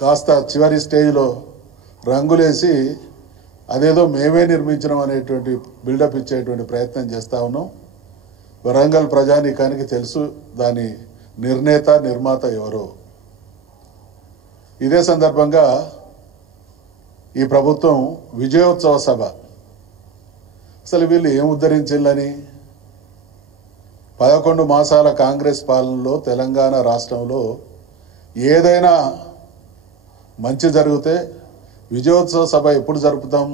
కాస్త చివరి స్టేజ్లో రంగులేసి అదేదో మేమే నిర్మించడం అనేటువంటి బిల్డప్ ఇచ్చేటువంటి ప్రయత్నం చేస్తూ ఉన్నాం. వరంగల్ ప్రజానీకానికి తెలుసు దాని నిర్ణేత నిర్మాత ఎవరో. ఇదే సందర్భంగా ఈ ప్రభుత్వం విజయోత్సవ సభ అసలు వీళ్ళు ఏం ఉద్ధరించిందని 11 మాసాల కాంగ్రెస్ పాలనలో తెలంగాణ రాష్ట్రంలో ఏదైనా మంచి జరిగితే విజయోత్సవ సభ ఎప్పుడు జరుపుతాం?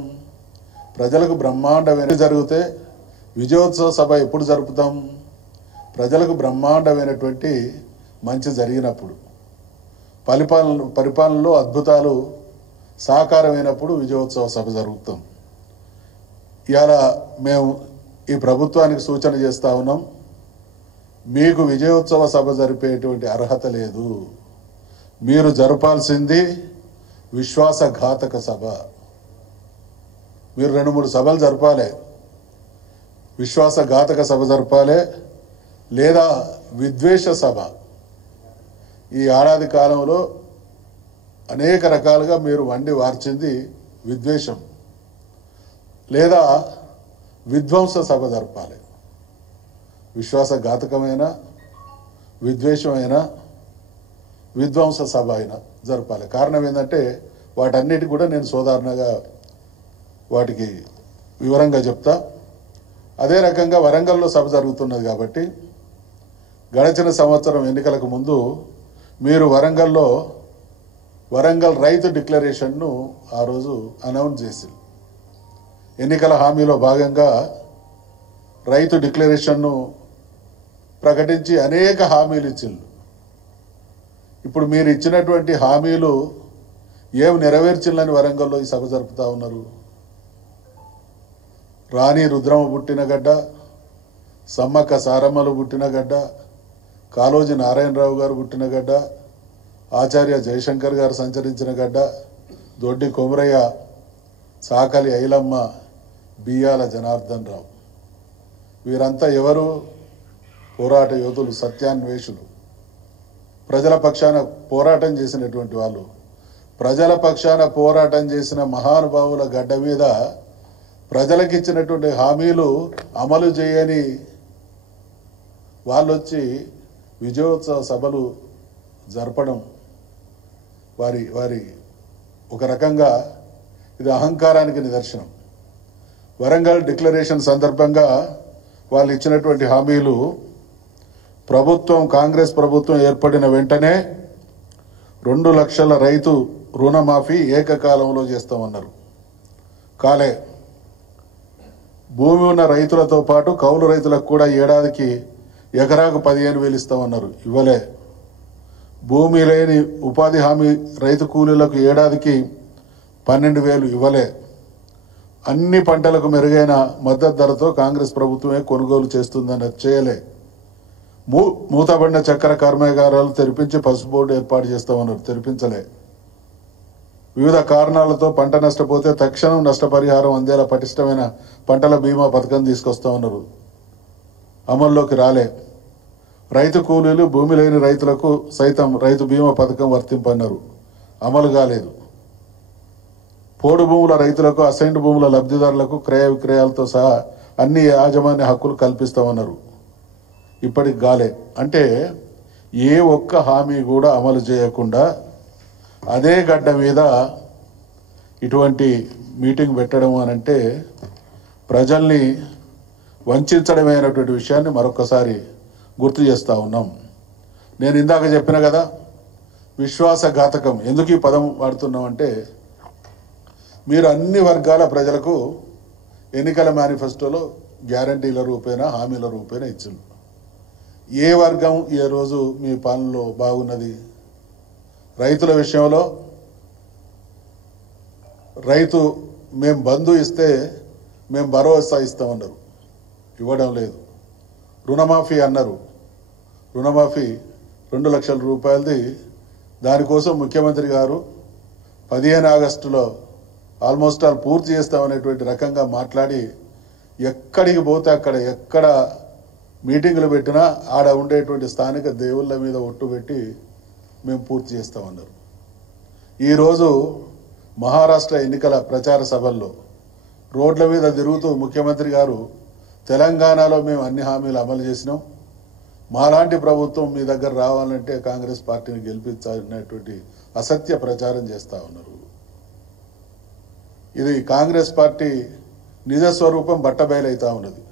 ప్రజలకు బ్రహ్మాండమైన జరిగితే విజయోత్సవ సభ ఎప్పుడు జరుపుతాం? ప్రజలకు బ్రహ్మాండమైనటువంటి మంచి జరిగినప్పుడు, పరిపాలనలో అద్భుతాలు సాకారమైనప్పుడు విజయోత్సవ సభ జరుగుతాం. ఇవాళ మేము ఈ ప్రభుత్వానికి సూచన చేస్తూ ఉన్నాం, మీకు విజయోత్సవ సభ జరిపేటువంటి అర్హత లేదు. మీరు జరపాల్సింది విశ్వాసఘాతక సభ. మీరు 2-3 సభలు జరపాలి. విశ్వాసఘాతక సభ జరపాలి, లేదా విద్వేష సభ. ఈ ఏడాది కాలంలో అనేక రకాలుగా మీరు వండి వార్చింది విద్వేషం, లేదా విధ్వంస సభ జరపాలి. విశ్వాసఘాతకమైన, విద్వేషమైన, విధ్వంస సభ అయినా జరపాలి. కారణం ఏంటంటే వాటన్నిటి కూడా నేను సోదారణగా వాటికి వివరంగా చెప్తా. అదే రకంగా వరంగల్లో సభ జరుగుతున్నది కాబట్టి గడిచిన సంవత్సరం ఎన్నికలకు ముందు మీరు వరంగల్లో వరంగల్ రైతు డిక్లరేషన్ను ఆ రోజు అనౌన్స్ చేసింది. ఎన్నికల హామీలో భాగంగా రైతు డిక్లరేషన్ను ప్రకటించి అనేక హామీలు ఇచ్చిండ్రు. ఇప్పుడు మీరు ఇచ్చినటువంటి హామీలు ఏమి నెరవేర్చిందని వరంగల్లో ఈ సభ జరుపుతూ ఉన్నారు. రాణి రుద్రమ పుట్టిన గడ్డ, సమ్మక్క సారమ్మలు పుట్టిన గడ్డ, కాళోజీ నారాయణరావు గారు పుట్టిన గడ్డ, ఆచార్య జయశంకర్ గారు సంచరించిన గడ్డ, దొడ్డి కొమరయ్య, సాకలి ఐలమ్మ, బియ్యాల జనార్దన్ రావు. వీరంతా ఎవరు? పోరాట యోధులు, సత్యాన్వేషులు, ప్రజల పక్షాన పోరాటం చేసినటువంటి వాళ్ళు. ప్రజల పక్షాన పోరాటం చేసిన మహానుభావుల గడ్డ మీద ప్రజలకు ఇచ్చినటువంటి హామీలు అమలు చేయని వాళ్ళు వచ్చి విజయోత్సవ సభలు జరపడం వారి ఒక రకంగా ఇది అహంకారానికి నిదర్శనం. వరంగల్ డిక్లరేషన్ సందర్భంగా వాళ్ళు ఇచ్చినటువంటి హామీలు, ప్రభుత్వం కాంగ్రెస్ ప్రభుత్వం ఏర్పడిన వెంటనే 2 లక్షల రైతు రుణమాఫీ ఏకకాలంలో చేస్తామన్నారు. కాలే. భూమి ఉన్న రైతులతో పాటు కౌలు రైతులకు కూడా ఏడాదికి ఎకరాకు 15,000 ఇస్తామన్నారు. ఇవ్వలే. భూమి లేని ఉపాధి హామీ రైతు కూలీలకు ఏడాదికి 12,000 ఇవ్వలే. అన్ని పంటలకు మెరుగైన మద్దతు ధరతో కాంగ్రెస్ ప్రభుత్వమే కొనుగోలు చేస్తుందని చేయలే. మూతబడిన చక్కెర కర్మాగారాలు తెరిపించి పసుపు బోర్డు ఏర్పాటు చేస్తామన్నారు. తెరిపించలే. వివిధ కారణాలతో పంట నష్టపోతే తక్షణం నష్టపరిహారం అందేలా పటిష్టమైన పంటల బీమా పథకం తీసుకొస్తామన్నారు. అమల్లోకి రాలే. రైతు కూలీలు, భూమి లేని రైతులకు సైతం రైతు బీమా పథకం వర్తింపన్నారు. అమలు కాలేదు. పోడు భూముల రైతులకు, అసైన్డ్ భూముల లబ్ధిదారులకు క్రయ విక్రయాలతో సహా అన్ని యాజమాన్య హక్కులు కల్పిస్తామన్నారు. ఇప్పటికి గాలే. అంటే ఏ ఒక్క హామీ కూడా అమలు చేయకుండా అదే గడ్డ మీద ఇటువంటి మీటింగ్ పెట్టడం అనంటే ప్రజల్ని వంచడమైనటువంటి విషయాన్ని మరొకసారి గుర్తు చేస్తూ ఉన్నాం. నేను ఇందాక చెప్పిన కదా, విశ్వాసఘాతకం. ఎందుకు ఈ పదం వాడుతున్నామంటే, మీరు అన్ని వర్గాల ప్రజలకు ఎన్నికల మేనిఫెస్టోలో గ్యారంటీల రూపేణా, హామీల రూపేణా ఇచ్చింది. ఏ వర్గం ఏ రోజు మీ పాలనలో బాగున్నది? రైతుల విషయంలో రైతు మేము బంధు ఇస్తే మేము భరోసా ఇస్తామన్నారు. ఇవ్వడం లేదు. రుణమాఫీ అన్నారు. రుణమాఫీ 2 లక్షల రూపాయలది. దానికోసం ముఖ్యమంత్రి గారు 15 ఆగస్టులో ఆల్మోస్ట్ ఆల్ పూర్తి చేస్తామనేటువంటి రకంగా మాట్లాడి ఎక్కడికి పోతే అక్కడ ఎక్కడ మీటింగులు పెట్టినా ఆడ ఉండేటువంటి స్థానిక దేవుళ్ళ మీద ఒట్టు పెట్టి మేము పూర్తి చేస్తామన్నారు. ఈరోజు మహారాష్ట్ర ఎన్నికల ప్రచార సభల్లో రోడ్ల మీద తిరుగుతూ ముఖ్యమంత్రి గారు తెలంగాణలో మేము అన్ని హామీలు అమలు చేసినాం, మాలాంటి ప్రభుత్వం మీ దగ్గర రావాలంటే కాంగ్రెస్ పార్టీని గెలిపించాలనేటువంటి అసత్య ప్రచారం చేస్తూ ఉన్నారు. ఇది కాంగ్రెస్ పార్టీ నిజస్వరూపం బట్టబయలవుతా ఉన్నది.